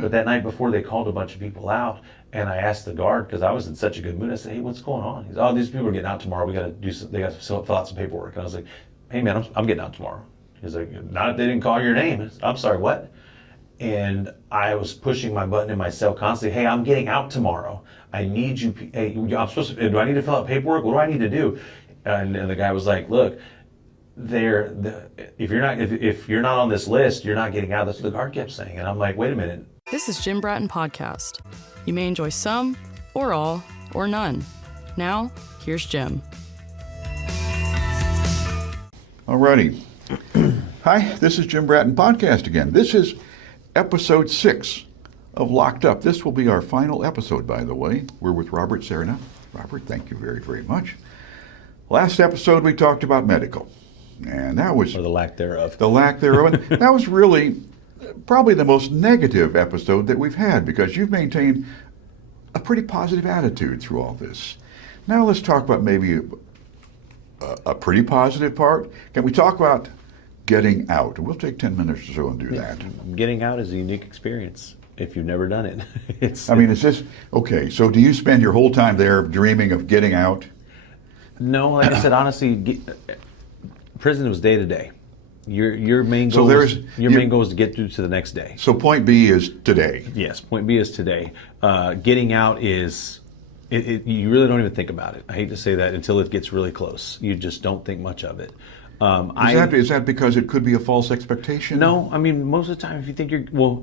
But that night before, they called a bunch of people out, and I asked the guard, because I was in such a good mood, I said, hey, what's going on? He's, oh, these people are getting out tomorrow. We got to do some, they got to fill out some paperwork. And I was like, hey, man, I'm getting out tomorrow. He's like, not if they didn't call your name. I'm sorry, what? And I was pushing my button in my cell constantly. Hey, I'm getting out tomorrow. I need you. Hey, I'm supposed to. Do I need to fill out paperwork? What do I need to do? And the guy was like, look, if you're not on this list, you're not getting out. That's what the guard kept saying. And I'm like, wait a minute. This is Jim Bratton Podcast. You may enjoy some, or all, or none. Now, here's Jim. Alrighty. Hi, this is Jim Bratton Podcast again. This is episode 6 of Locked Up. This will be our final episode, by the way. We're with Robert Serna. Robert, thank you very, very much. Last episode, we talked about medical. And that was... Or the lack thereof. The lack thereof. And that was really probably the most negative episode that we've had, because you've maintained a pretty positive attitude through all this. Now let's talk about maybe a pretty positive part. Can we talk about getting out? We'll take 10 minutes or so and do that. Getting out is a unique experience if you've never done it. Is this, okay, so do you spend your whole time there dreaming of getting out? No, like I said, honestly, prison was day to day. Your main goal main goal is to get through to the next day. So point B is today. Yes, point B is today. Getting out is, you really don't even think about it. I hate to say that until it gets really close. You just don't think much of it. Is that because it could be a false expectation? No, I mean, most of the time, if you think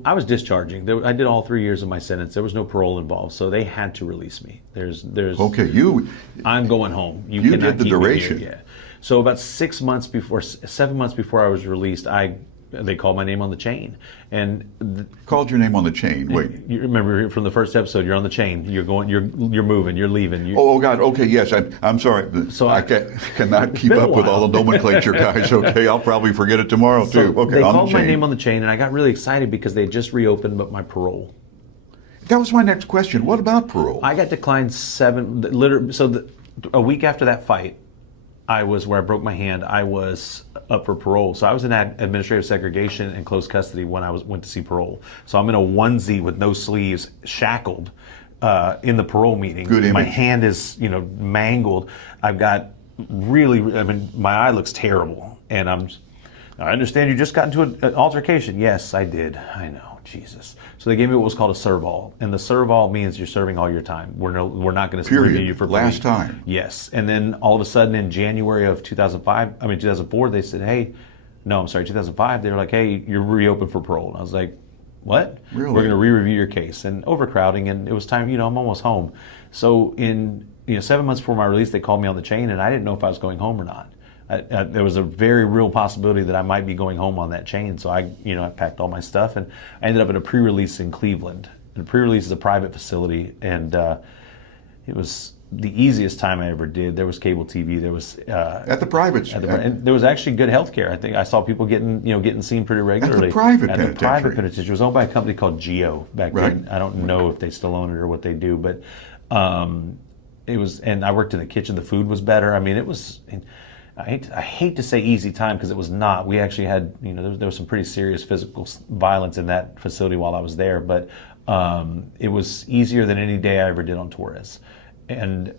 I was discharging. I did all 3 years of my sentence. There was no parole involved, so they had to release me. Okay, I'm going home. You did cannot the keep duration. Me here. Yeah. So about 7 months before I was released, they called my name on the chain, and called your name on the chain. Wait, you remember from the first episode? You're on the chain. You're going. You're moving. You're leaving. Oh God. Okay. Yes. I'm sorry. So I cannot keep up with all the nomenclature, guys. Okay. I'll probably forget it tomorrow too. Okay. They called my name on the chain, and I got really excited because they just reopened my parole. That was my next question. What about parole? I got declined 7. A week after that fight, where I broke my hand, I was up for parole. So I was in administrative segregation and close custody when I went to see parole. So I'm in a onesie with no sleeves, shackled, in the parole meeting. Good image. My hand is, mangled. I've got my eye looks terrible. And I understand you just got into an altercation. Yes, I did. I know. Jesus. So they gave me what was called a serval, and the serval means you're serving all your time. We're not going to review you for last time. Yes, and then all of a sudden in January of 2004, they said, hey, no, I'm sorry, 2005. They were like, hey, you're reopened for parole, and I was like, what? Really? We're going to re-review your case, and overcrowding, and it was time. I'm almost home. So in 7 months before my release, they called me on the chain, and I didn't know if I was going home or not. There was a very real possibility that I might be going home on that chain. So I packed all my stuff, and I ended up at a pre-release in Cleveland. And the pre-release is a private facility, and it was the easiest time I ever did. There was cable TV. There was at the private, and there was actually good health care. I think I saw people getting seen pretty regularly. At the private penitentiary. It was owned by a company called Geo back then. I don't know if they still own it or what they do, but it was. And I worked in the kitchen. The food was better. I mean, it was. I hate to say easy time, because it was not. We actually had, there was some pretty serious physical violence in that facility while I was there, but it was easier than any day I ever did on Torres. And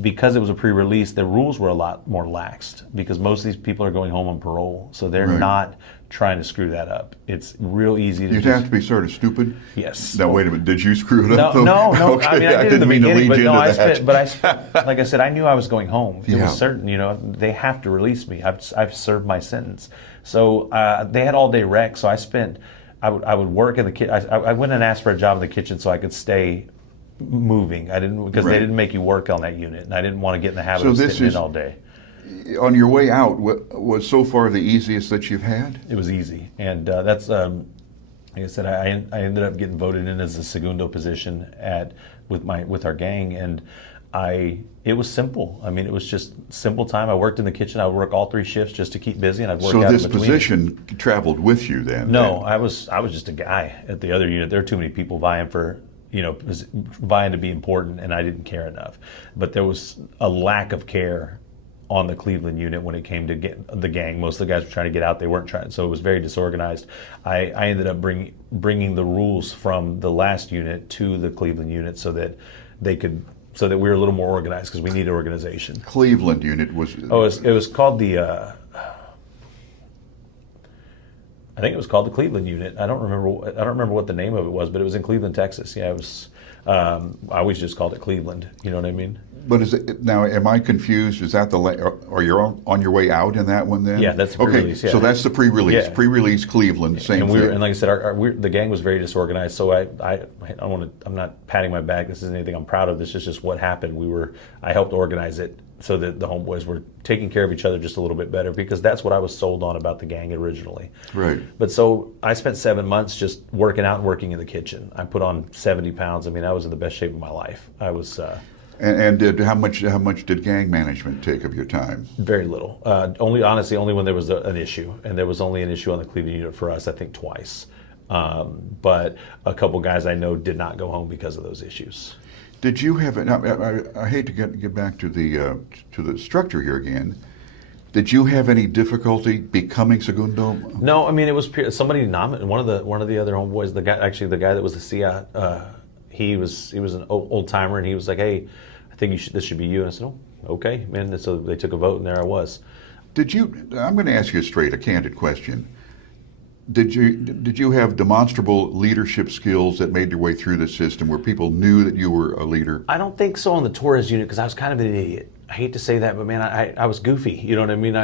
because it was a pre-release, the rules were a lot more laxed, because most of these people are going home on parole, so they're not trying to screw that up. It's real easy to. You'd have to be sort of stupid. Yes. Now wait a minute. Did you screw it up? No. Okay. I mean, I didn't mean to lead you into that. I spent, like I said, I knew I was going home. It was certain. They have to release me. I've served my sentence. So they had all day rec. So I would work in the kitchen. I went and asked for a job in the kitchen so I could stay moving. I didn't, because they didn't make you work on that unit, and I didn't want to get in the habit of sitting in all day. On your way out, was so far the easiest that you've had? It was easy, and that's like I said. I ended up getting voted in as a segundo position with our gang, and it was simple. I mean, it was just simple time. I worked in the kitchen. I would work all 3 shifts just to keep busy, and I'd work out in between. So this position traveled with you then? No, I was just a guy at the other unit. There were too many people vying to be important, and I didn't care enough. But there was a lack of care on the Cleveland unit when it came to get the gang. Most of the guys were trying to get out. They weren't trying, so it was very disorganized. I ended up bringing the rules from the last unit to the Cleveland unit so that so that we were a little more organized because we needed organization. Cleveland unit was. Oh, it was called the. I think it was called the Cleveland unit. I don't remember what the name of it was, but it was in Cleveland, Texas. Yeah, it was. I always just called it Cleveland. You know what I mean? But is it now? Am I confused? Is that are you on your way out in that one then? Yeah, that's the pre-release. Okay, yeah. so that's the pre-release. Yeah. Pre-release Cleveland, same and thing. And like I said, the gang was very disorganized. So I'm not patting my back. This isn't anything I'm proud of. This is just what happened. I helped organize it so that the homeboys were taking care of each other just a little bit better because that's what I was sold on about the gang originally. Right. But so I spent 7 months just working out and working in the kitchen. I put on 70 pounds. I mean, I was in the best shape of my life. I was. And how much did gang management take of your time? Very little. Honestly, when there was an issue, and there was only an issue on the Cleveland unit for us, I think twice. But a couple guys I know did not go home because of those issues. Did you have? I hate to get back to the structure here again. Did you have any difficulty becoming segundo? No, I mean it was somebody nominated one of the other homeboys. The guy that was the CIA. He was an old timer, and he was like, "Hey, I think this should be you." And I said, "Oh, okay, man." And so they took a vote, and there I was. I'm going to ask you a candid question. Did you have demonstrable leadership skills that made your way through the system, where people knew that you were a leader? I don't think so on the Torres unit because I was kind of an idiot. I hate to say that, but man, I was goofy. You know what I mean?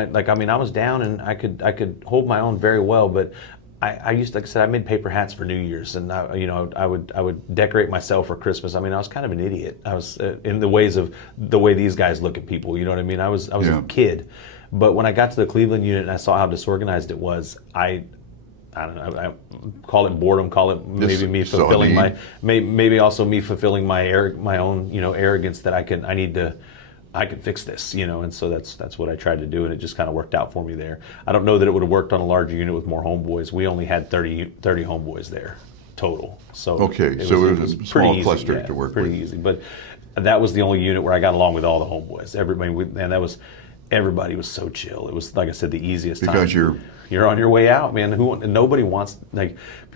I was down, and I could hold my own very well, but. I used to, like I said, I made paper hats for New Year's, and I would decorate myself for Christmas. I mean, I was kind of an idiot. I was in the way these guys look at people. You know what I mean? I was a kid, but when I got to the Cleveland unit and I saw how disorganized it was, I don't know. I call it boredom. Call it maybe me fulfilling maybe also me fulfilling my own arrogance that I could fix this, and so that's what I tried to do, and it just kind of worked out for me there. I don't know that it would have worked on a larger unit with more homeboys. We only had 30 homeboys there total. So it was a small cluster to work with. Pretty easy, but that was the only unit where I got along with all the homeboys. Everybody was so chill. It was, like I said, the easiest time. Because you're on your way out, man. Nobody wants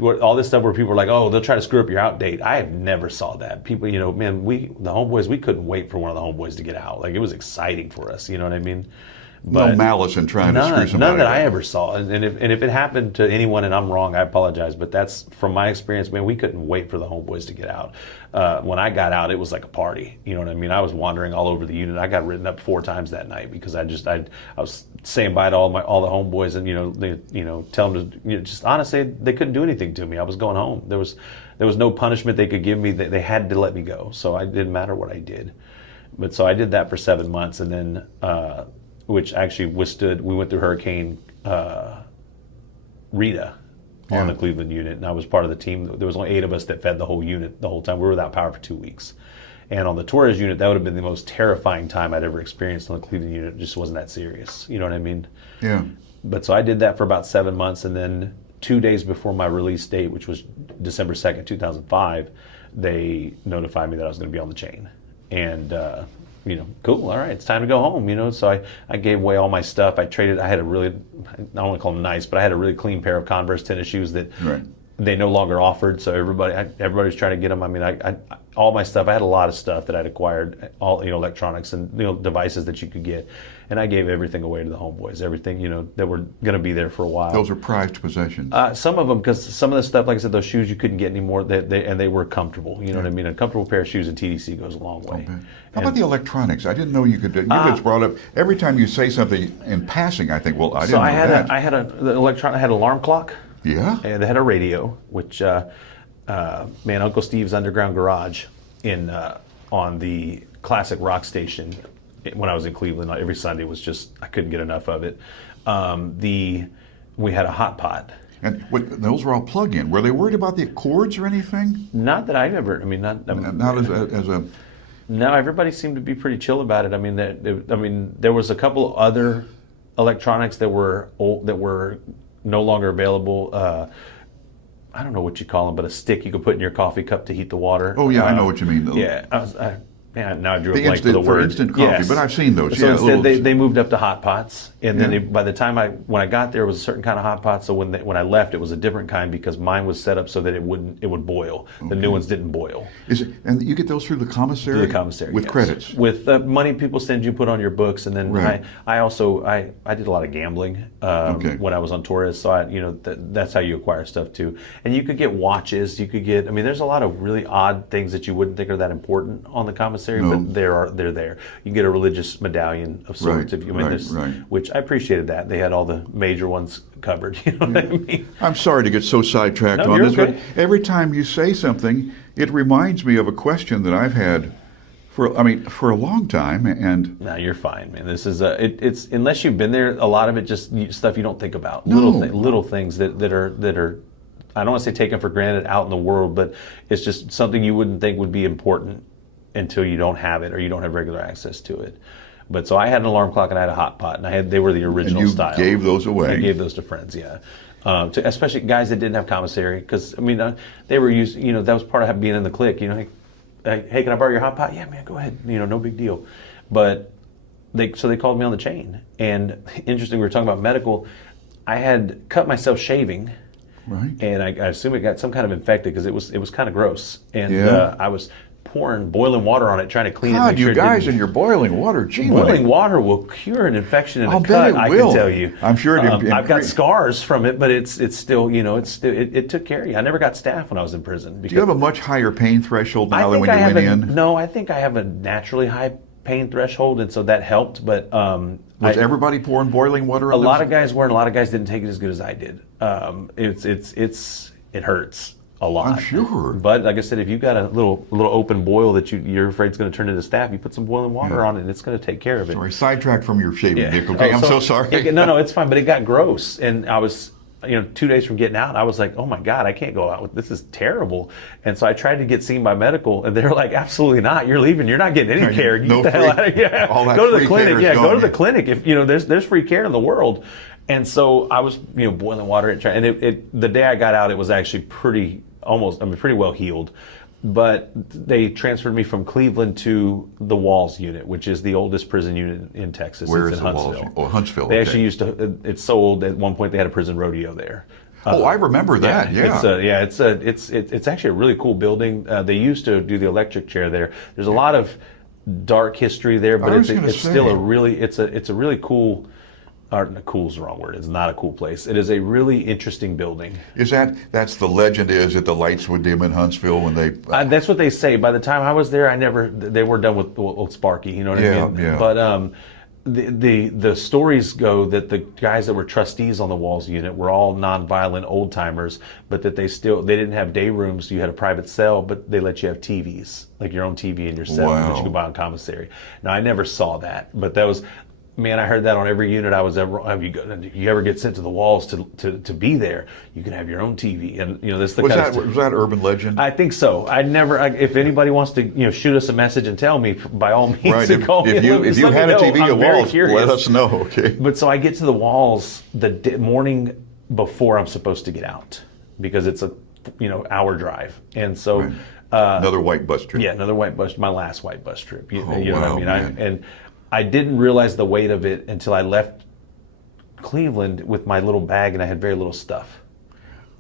all this stuff where people are like, oh, they'll try to screw up your out date. I have never saw that. People, man, the homeboys, we couldn't wait for one of the homeboys to get out. Like, it was exciting for us. You know what I mean? But no malice in trying to screw somebody none that up. I ever saw. And if it happened to anyone and I'm wrong, I apologize. But that's from my experience, man. We couldn't wait for the homeboys to get out. When I got out, it was like a party. You know what I mean? I was wandering all over the unit. I got written up 4 times that night because I was saying bye to all the homeboys and tell them to just honestly they couldn't do anything to me. I was going home. There was no punishment they could give me. They had to let me go. So it didn't matter what I did. But so I did that for 7 months, and then. Which actually we went through Hurricane Rita on the Cleveland unit, and I was part of the team. There was only 8 of us that fed the whole unit the whole time. We were without power for 2 weeks. And on the Torres unit, that would have been the most terrifying time I'd ever experienced on the Cleveland unit. It just wasn't that serious. You know what I mean? Yeah. But so I did that for about 7 months, and then 2 days before my release date, which was December 2nd, 2005, they notified me that I was going to be on the chain. And cool, all right, it's time to go home, So I gave away all my stuff. I had a really, I don't want to call them nice, but I had a really clean pair of Converse tennis shoes that they no longer offered. So everybody was trying to get them. I mean, I all my stuff, I had a lot of stuff that I'd acquired, all, electronics and, devices that you could get. And I gave everything away to the homeboys, everything, that were going to be there for a while. Those are prized possessions. Some of them, because some of the stuff, like I said, those shoes you couldn't get anymore, they were comfortable. You know what I mean? A comfortable pair of shoes in TDC goes a long way. Okay. How about the electronics? I didn't know you could. You just brought up every time you say something in passing. I think, well, I didn't know that. I had an alarm clock. Yeah. And they had a radio, which Uncle Steve's Underground Garage on the classic rock station when I was in Cleveland every Sunday was just, I couldn't get enough of it. We had a hot pot. And those were all plug-in. Were they worried about the cords or anything? Not that I've ever. I mean, not as a. No, everybody seemed to be pretty chill about it. I mean, there was a couple of other electronics that were no longer available. I don't know what you call them, but a stick you could put in your coffee cup to heat the water. Oh yeah, I know what you mean. Yeah, Man, now I drew a The blank for the instant, for word. instant coffee, Yes. but I've seen those. So yeah, instead, little- they moved up to hot pots, and then Yeah. by the time when I got there, it was a certain kind of hot pot. So when I left, it was a different kind because mine was set up so that it would boil. The new ones didn't boil. and you get those through the commissary? Through the commissary, With yes. credits? With money people send you, put on your books, and then Right. I also I did a lot of gambling Okay. when I was on Torres, so that's how you acquire stuff too. And you could get watches, you could get. I mean, there's a lot of really odd things that you wouldn't think are that important on the commissary, No. but they're there. You can get a religious medallion of sorts Right, if you. I mean, right, right. which I appreciated that they had all the major ones covered. You know what I mean? I'm sorry to get so sidetracked No, on you're this, okay. but every time you say something, it reminds me of a question that I've had for a long time, and No, you're fine, man. This is it's unless you've been there, a lot of it just stuff you don't think about. No. Little things that are I don't want to say taken for granted out in the world, but it's just something you wouldn't think would be important until you don't have it or you don't have regular access to it. But so I had an alarm clock and I had a hot pot, and they were the original you style. gave those away. I gave those to friends, yeah. Especially guys that didn't have commissary, because I mean they were used. You know, that was part of being in the clique. You know, hey, can I borrow your hot pot? Yeah, man, go ahead. You know, no big deal. But they called me on the chain. And interesting, we were talking about medical. I had cut myself shaving, right? and I assume it got some kind of infected because it was kind of gross. And Yeah. I was pouring boiling water on it, trying to clean it. God, make you sure it guys didn't- and your boiling water, gee, Boiling water will cure an infection in I'll a bet cut. it I will. can tell you. I'm sure it I've got incre- scars from it, but it's still, you know, it took care of you. I never got staph when I was in prison. Do you have a much higher pain threshold now than when I you have went in? No, I think I have a naturally high pain threshold, and so that helped. But Was everybody pouring boiling water a on lot them? of guys were, and a lot of guys didn't take it as good as I did. It hurts a lot. I'm sure. But like I said, if you've got a little open boil that you're afraid is going to turn into staph, you put some boiling water on it, and it's going to take care of it. Sorry, sidetracked from your shaving, Yeah. Nick. Okay, Oh, I'm so sorry. No, it's fine. But it got gross, and I was, 2 days from getting out, I was like, oh my God, I can't go out with this. Is terrible. And so I tried to get seen by medical, and they're like, absolutely not. You're leaving. You're not getting any care. No Get the hell free- out of here. all that Go to the free clinic. care is Yeah, go gone. to the clinic. If there's free care in the world. And so I was, boiling water and the day I got out, it was actually pretty well healed. But they transferred me from Cleveland to the Walls unit, which is the oldest prison unit in Texas. Where It's is in the Walls? Huntsville. Oh, Huntsville. They okay. actually used to. It's so old. At one point, they had a prison rodeo there. Oh, I remember that. Yeah. It's actually a really cool building. They used to do the electric chair there. There's a lot of dark history there, but I was it's gonna still say. it's a really cool. Cool's the wrong word. It's not a cool place. It is a really interesting building. That's the legend is that the lights would dim in Huntsville when they. That's what they say. By the time I was there, they were done with old Sparky. You know what I mean? Yeah. But the stories go that the guys that were trustees on the Walls unit were all nonviolent old timers, but that they didn't have day rooms. You had a private cell, but they let you have TVs, like your own TV in your cell that Wow. you could buy on commissary. Now I never saw that, but that was. Man, I heard that on every unit I was ever. You ever get sent to the Walls to be there? You can have your own TV, and this the Was kind that of was that urban legend? I think so. If anybody wants to, shoot us a message and tell me, by all means, Right. call me. If you Just let me had a know. TV I'm at very Walls, curious. let us know. Okay. But so I get to the Walls the morning before I'm supposed to get out because it's a hour drive, and so. Right. Another white bus trip. Yeah, another white bus. My last white bus trip. You know wow, what I mean? man. I didn't realize the weight of it until I left Cleveland with my little bag, and I had very little stuff.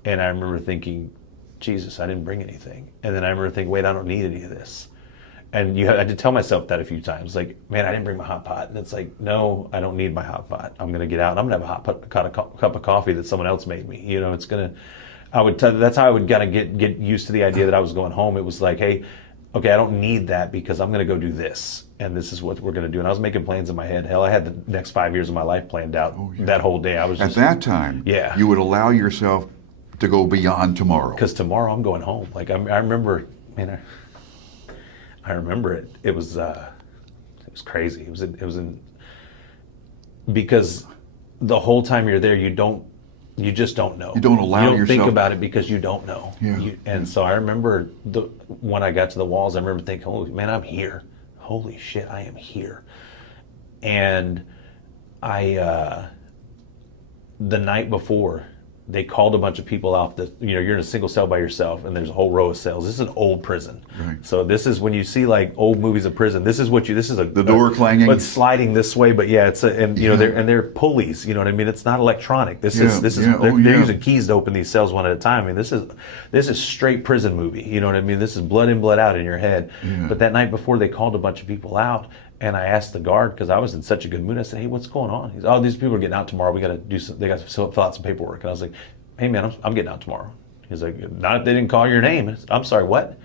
And I remember thinking, Jesus, I didn't bring anything. And then I remember thinking, wait, I don't need any of this. And I had to tell myself that a few times, like, man, I didn't bring my hot pot. And it's like, no, I don't need my hot pot. I'm going to get out, and I'm going to have a cup of coffee that someone else made me. It's going to. That's how I would kind of get used to the idea that I was going home. It was like, hey, okay, I don't need that because I'm going to go do this, and this is what we're going to do. And I was making plans in my head. Hell, I had the next 5 years of my life planned out. That whole day, I was At just that time, Yeah. you would allow yourself to go beyond tomorrow. because tomorrow I'm going home. Like I remember, man, I remember it. It was crazy. It was because the whole time you're there, you just don't know. You don't allow You don't think yourself- about it because you don't know. Yeah. So I remember when I got to the Walls, I remember thinking, holy man, I'm here. Holy shit, I am here. And the night before, they called a bunch of people out that, you're in a single cell by yourself and there's a whole row of cells. This is an old prison. Right. So this is when you see like old movies of prison, this is the door clanging. But sliding this way, but yeah, they're pulleys, you know what I mean? It's not electronic. They're using keys to open these cells one at a time. I mean, this is straight prison movie, you know what I mean? This is blood in, blood out in your head. Yeah. But that night before, they called a bunch of people out. And I asked the guard, because I was in such a good mood, I said, hey, what's going on? He's, oh, these people are getting out tomorrow. We got to they got to fill out some paperwork. And I was like, hey, man, I'm getting out tomorrow. He's like, not if they didn't call your name. I said, I'm sorry, what?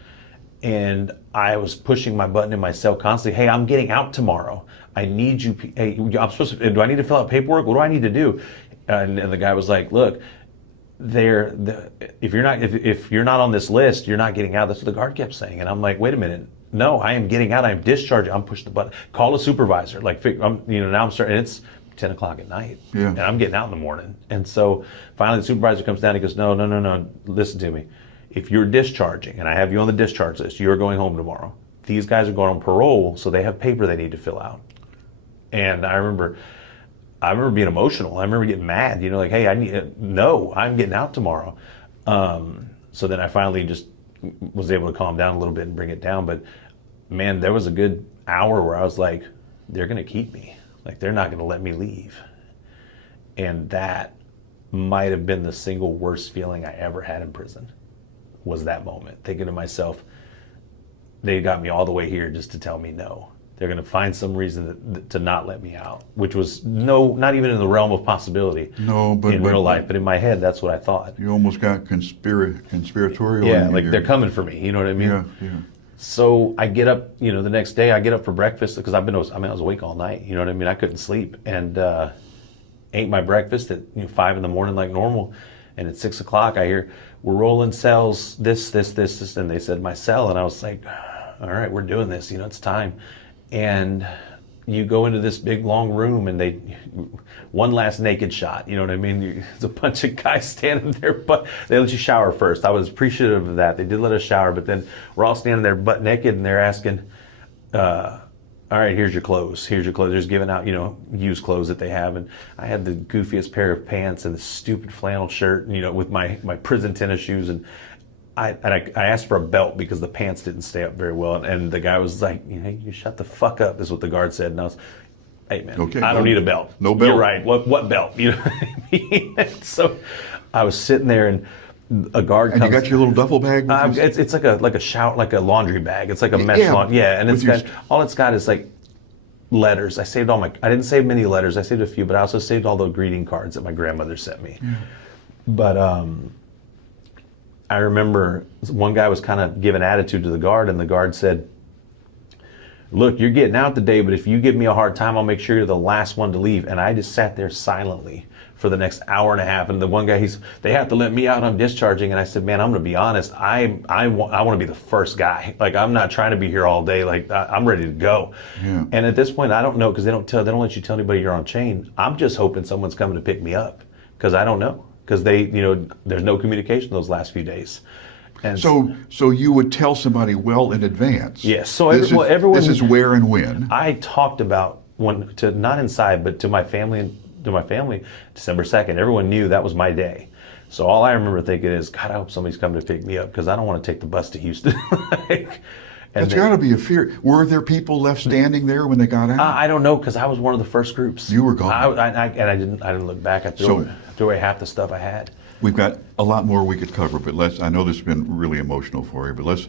And I was pushing my button in my cell constantly. Hey, I'm getting out tomorrow. I need you. Hey, I'm supposed to, do I need to fill out paperwork? What do I need to do? And the guy was like, look, if you're not on this list, you're not getting out. That's what the guard kept saying. And I'm like, wait a minute. No, I am getting out. I'm discharging. I'm pushing the button. Call a supervisor. Like, now I'm starting. It's 10 o'clock at night, and I'm getting out in the morning. And so finally, the supervisor comes down. He goes, no. Listen to me. If you're discharging, and I have you on the discharge list, you're going home tomorrow. These guys are going on parole, so they have paper they need to fill out. And I remember being emotional. I remember getting mad. Like, hey, I'm getting out tomorrow. So then I finally just was able to calm down a little bit and bring it down. But man, there was a good hour where I was like, they're going to keep me. Like, they're not going to let me leave. And that might have been the single worst feeling I ever had in prison, was that moment. Thinking to myself, they got me all the way here just to tell me no. They're going to find some reason to not let me out, which was not even in the realm of possibility. No, but in real life. But in my head, that's what I thought. You almost got conspiratorial. Yeah, like they're coming for me. You know what I mean? Yeah. So I get up, the next day I get up for breakfast because I was awake all night. You know what I mean? I couldn't sleep, and ate my breakfast at 5 a.m. like normal. And at 6 o'clock I hear, we're rolling cells, this, and they said my cell, and I was like, all right, we're doing this. It's time. And you go into this big long room, and one last naked shot. You know what I mean? There's a bunch of guys standing there, but they let you shower first. I was appreciative of that. They did let us shower, but then we're all standing there butt naked, and they're asking, all right, here's your clothes. Here's your clothes. They're just giving out, used clothes that they have. And I had the goofiest pair of pants and the stupid flannel shirt, with my prison tennis shoes. And I asked for a belt because the pants didn't stay up very well. And the guy was like, hey, you shut the fuck up, is what the guard said. And I was, hey, man, okay, I don't need a belt. No belt. You're right. What belt? You know what I mean? So I was sitting there, and a guard comes. And you got your little duffel bag with you? It's like a laundry bag. It's like a mesh laundry. Yeah, and all it's got is like letters. I saved I didn't save many letters. I saved a few, but I also saved all the greeting cards that my grandmother sent me. Yeah. But I remember one guy was kind of giving attitude to the guard, and the guard said, look, you're getting out today, but if you give me a hard time, I'll make sure you're the last one to leave. And I just sat there silently for the next hour and a half. And the one guy, they have to let me out, I'm discharging. And I said, man, I'm going to be honest. I want to be the first guy. Like, I'm not trying to be here all day. Like, I'm ready to go. Yeah. And at this point, I don't know, because they don't let you tell anybody you're on chain. I'm just hoping someone's coming to pick me up, because I don't know. Because there's no communication those last few days. And so you would tell somebody well in advance. Yes. So everyone. This is where and when. I talked about not inside, but to my family, December 2nd. Everyone knew that was my day. So all I remember thinking is, God, I hope somebody's coming to pick me up, because I don't want to take the bus to Houston. That's got to be a fear. Were there people left standing there when they got out? I don't know, because I was one of the first groups. You were gone. I didn't look back. I threw away half the stuff I had. We've got a lot more we could cover, but I know this has been really emotional for you, but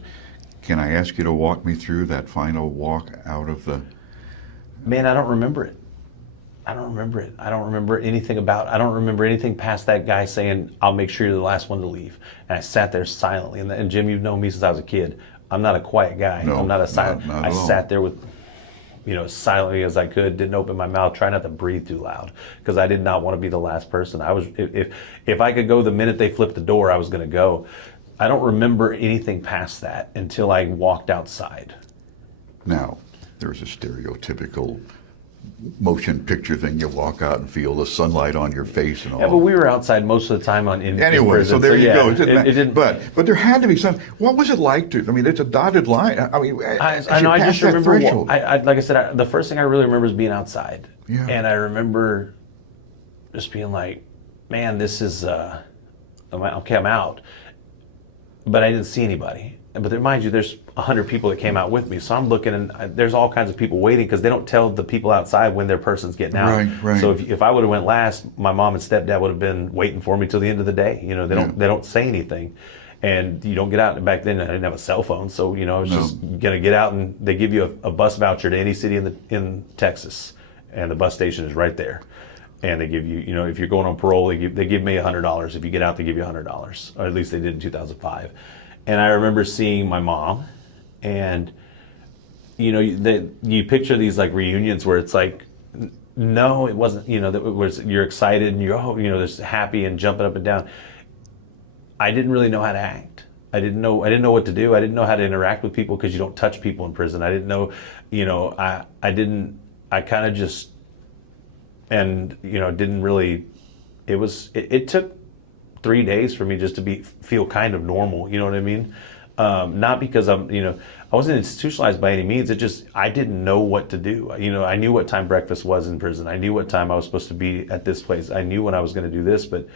can I ask you to walk me through that final walk out of the... Man, I don't remember it. I don't remember anything I don't remember anything past that guy saying, I'll make sure you're the last one to leave. And I sat there silently. And Jim, you've known me since I was a kid. I'm not a quiet guy. No, I'm not a silent. Not I sat there with, as silently as I could, didn't open my mouth, try not to breathe too loud, because I did not want to be the last person. I was, if I could go the minute they flipped the door, I was going to go. I don't remember anything past that until I walked outside. Now, there's a stereotypical motion picture thing. You walk out and feel the sunlight on your face and all. Yeah, but we were outside most of the time in prison, so there you go. It didn't, but there had to be some. What was it like to? I mean, it's a dotted line. I mean, I know. I just remember. Like I said, the first thing I really remember is being outside, and I remember just being like, "Man, this is okay, I'm out. But I didn't see anybody. But mind you, there's 100 people that came out with me. So I'm looking, and there's all kinds of people waiting because they don't tell the people outside when their person's getting out. Right. So if I would have went last, my mom and stepdad would have been waiting for me till the end of the day. You know, they don't say anything. And you don't get out. And back then I didn't have a cell phone, so I was just gonna get out, and they give you a bus voucher to any city in Texas, and the bus station is right there. And they give you, if you're going on parole, they give me $100. If you get out, they give you $100, or at least they did in 2005. And I remember seeing my mom, and you picture these like reunions where it's like, no, it wasn't. You're excited and you're just happy and jumping up and down. I didn't really know how to act. I didn't know what to do. I didn't know how to interact with people because you don't touch people in prison. I didn't know, I kind of just, and didn't really. It took 3 days for me just to feel kind of normal. You know what I mean? Not because I wasn't institutionalized by any means. It just, I didn't know what to do. I knew what time breakfast was in prison. I knew what time I was supposed to be at this place. I knew when I was going to do this, but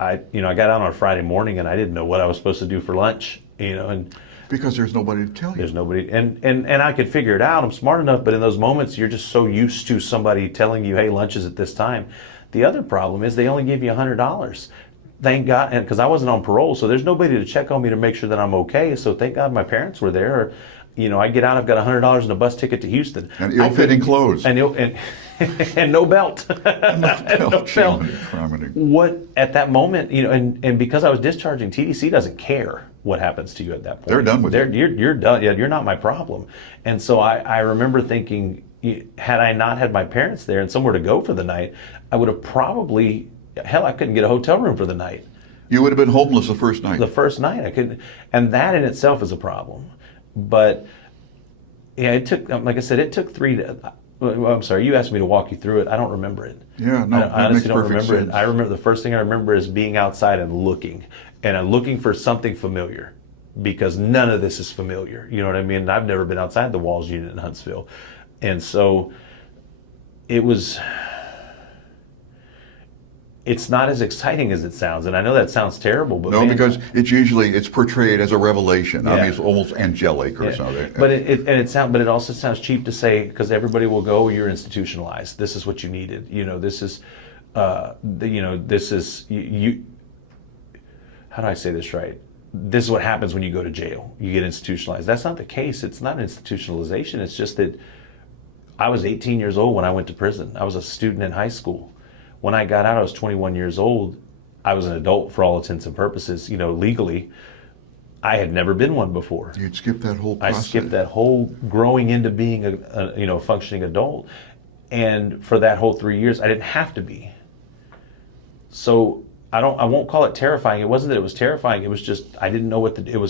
I got out on a Friday morning and I didn't know what I was supposed to do for lunch, and because there's nobody to tell you. There's nobody, and I could figure it out. I'm smart enough, but in those moments, you're just so used to somebody telling you, hey, lunch is at this time. The other problem is they only give you $100. Thank God, and because I wasn't on parole, so there's nobody to check on me to make sure that I'm okay. So thank God my parents were there. I get out, I've got $100 and a bus ticket to Houston. And ill-fitting clothes. And no belt. No belt. What, at that moment, and because I was discharging, TDC doesn't care what happens to you at that point. They're done with it. You're done. Yeah, you're not my problem. And so I remember thinking, had I not had my parents there and somewhere to go for the night, I would have probably, hell, I couldn't get a hotel room for the night. You would have been homeless the first night. The first night I couldn't, and that in itself is a problem. But yeah, it took, like I said, it took 3 days. I'm sorry, you asked me to walk you through it. I don't remember it. Yeah, no, I honestly don't remember sense. it. I remember the first thing I remember is being outside and looking. And I'm looking for something familiar because none of this is familiar. You know what I mean? I've never been outside the Walls unit in Huntsville. And so it's not as exciting as it sounds, and I know that sounds terrible, but no, because it's portrayed as a revelation. Yeah. I mean, it's almost angelic or something. But it also sounds cheap to say, because everybody will go, you're institutionalized. This is what you needed. This is, this is you. How do I say this right? This is what happens when you go to jail. You get institutionalized. That's not the case. It's not institutionalization. It's just that I was 18 years old when I went to prison. I was a student in high school. When I got out, I was 21 years old. I was an adult for all intents and purposes, legally. I had never been one before. You'd skip that whole process. I skipped that whole growing into being a functioning adult. And for that whole 3 years, I didn't have to be. So I won't call it terrifying. It wasn't that it was terrifying. It was just, I didn't know what to do.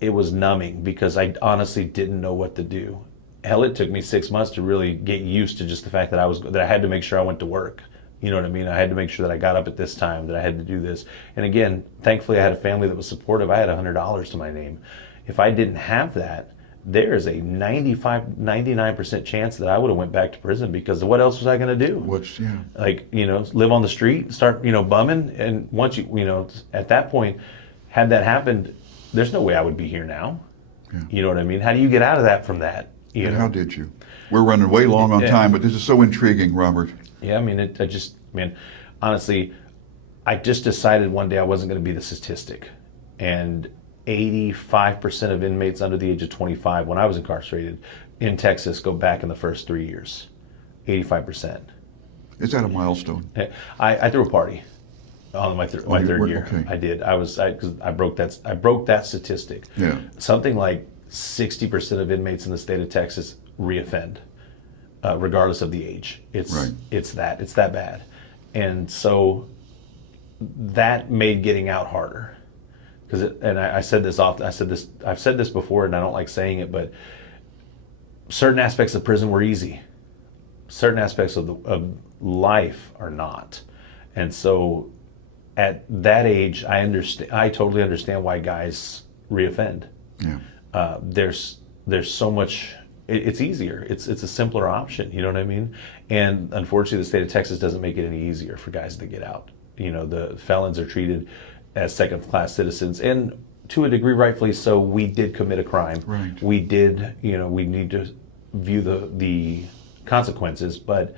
It was numbing because I honestly didn't know what to do. Hell, it took me 6 months to really get used to just the fact that I had to make sure I went to work. You know what I mean? I had to make sure that I got up at this time, that I had to do this. And again, thankfully I had a family that was supportive. I had $100 to my name. If I didn't have that, there is a 99% chance that I would have went back to prison, because what else was I going to do? Live on the street, start, bumming. And once at that point, had that happened, there's no way I would be here now. Yeah. You know what I mean? How do you get out of that from that? How did you? We're running way long on time, but this is so intriguing, Robert. Yeah, I mean, honestly, I just decided one day I wasn't going to be the statistic. And 85% of inmates under the age of 25, when I was incarcerated in Texas, go back in the first 3 years. 85%. Is that a milestone? I threw a party on my third year. Okay. I did. Because I broke that statistic. Yeah. Something like 60% of inmates in the state of Texas reoffend, regardless of the age. It's that bad. And so that made getting out harder. I said this often. I've said this before, and I don't like saying it, but certain aspects of prison were easy. Certain aspects of life are not. And so at that age, I totally understand why guys reoffend. Yeah. There's so much. It's easier. It's a simpler option. You know what I mean? And unfortunately, the state of Texas doesn't make it any easier for guys to get out. the felons are treated as second-class citizens, and to a degree, rightfully so. We did commit a crime. Right. We did, we need to view the consequences, but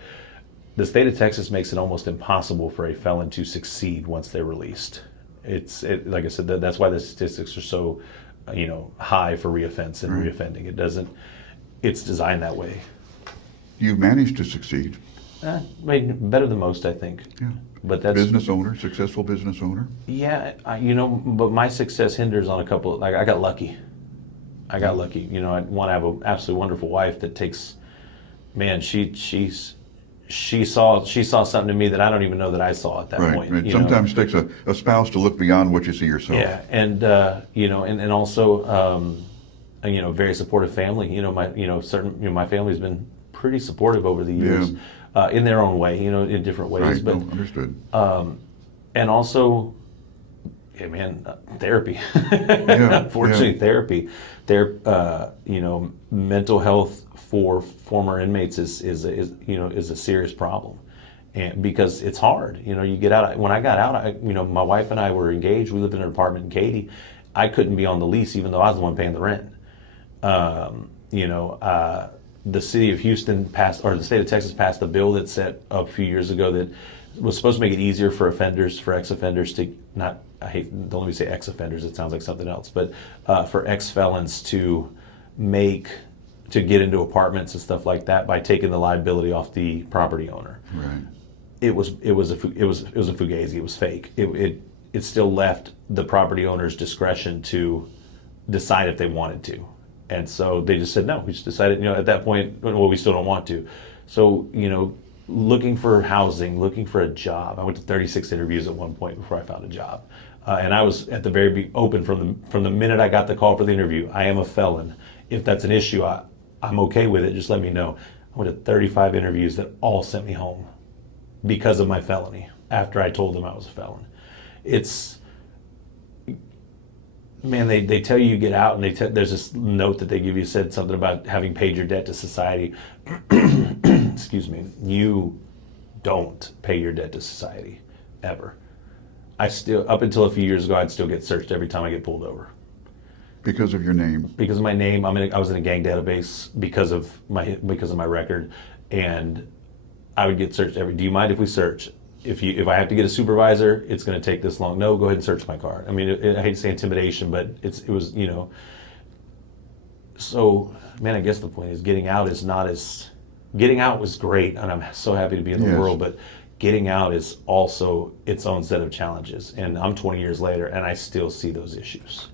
the state of Texas makes it almost impossible for a felon to succeed once they're released. Like I said, that's why the statistics are so, high for reoffense and reoffending. It's designed that way. You've managed to succeed. Better than most, I think. Yeah. But that's Successful business owner. Yeah, but my success hinders on a couple. Like I got lucky. I have an absolutely wonderful wife that takes. Man, she saw something in me that I don't even know that I saw at that point. It sometimes takes a spouse to look beyond what you see yourself. Yeah, and and also very supportive family. My family's been pretty supportive over the years. Yeah. In their own way, in different ways. Right, But understood. and also, therapy. Unfortunately, therapy. Mental health for former inmates is a serious problem, and because it's hard. You get out. When I got out, my wife and I were engaged. We lived in an apartment in Katy. I couldn't be on the lease, even though I was the one paying the rent. The city of Houston the state of Texas passed a bill that set up a few years ago that was supposed to make it easier for ex-offenders to don't let me say ex-offenders, it sounds like something else, but for ex-felons to get into apartments and stuff like that by taking the liability off the property owner. Right. It was a fugazi. It was fake. It still left the property owner's discretion to decide if they wanted to. And so they just said no. We just decided, at that point, well, we still don't want to. So, looking for housing, looking for a job. I went to 36 interviews at one point before I found a job. And I was at the very open from the minute I got the call for the interview. I am a felon. If that's an issue, I'm okay with it. Just let me know. I went to 35 interviews that all sent me home because of my felony after I told them I was a felon. They tell you get out, and there's this note that they give you, said something about having paid your debt to society. Excuse me. You don't pay your debt to society, ever. Up until a few years ago, I'd still get searched every time I get pulled over. Because of your name? Because of my name. I was in a gang database because of my record, and I would get searched do you mind if we search? If I have to get a supervisor, it's going to take this long. No, go ahead and search my car. I hate to say intimidation, but it was. So, I guess the point is getting out was great, and I'm so happy to be in the world, but getting out is also its own set of challenges. And I'm 20 years later, and I still see those issues.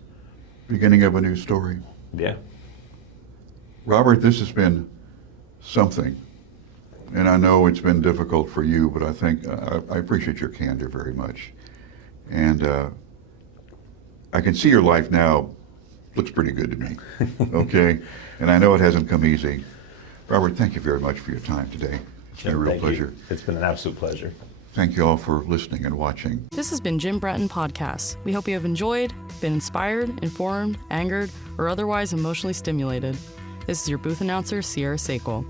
Beginning of a new story. Yeah. Robert, this has been something. And I know it's been difficult for you, but I think I appreciate your candor very much. And I can see your life now looks pretty good to me. Okay? And I know it hasn't come easy. Robert, thank you very much for your time today. It's been a real pleasure. It's been an absolute pleasure. Thank you all for listening and watching. This has been Jim Bratton Podcasts. We hope you have enjoyed, been inspired, informed, angered, or otherwise emotionally stimulated. This is your booth announcer, Sierra Sakel.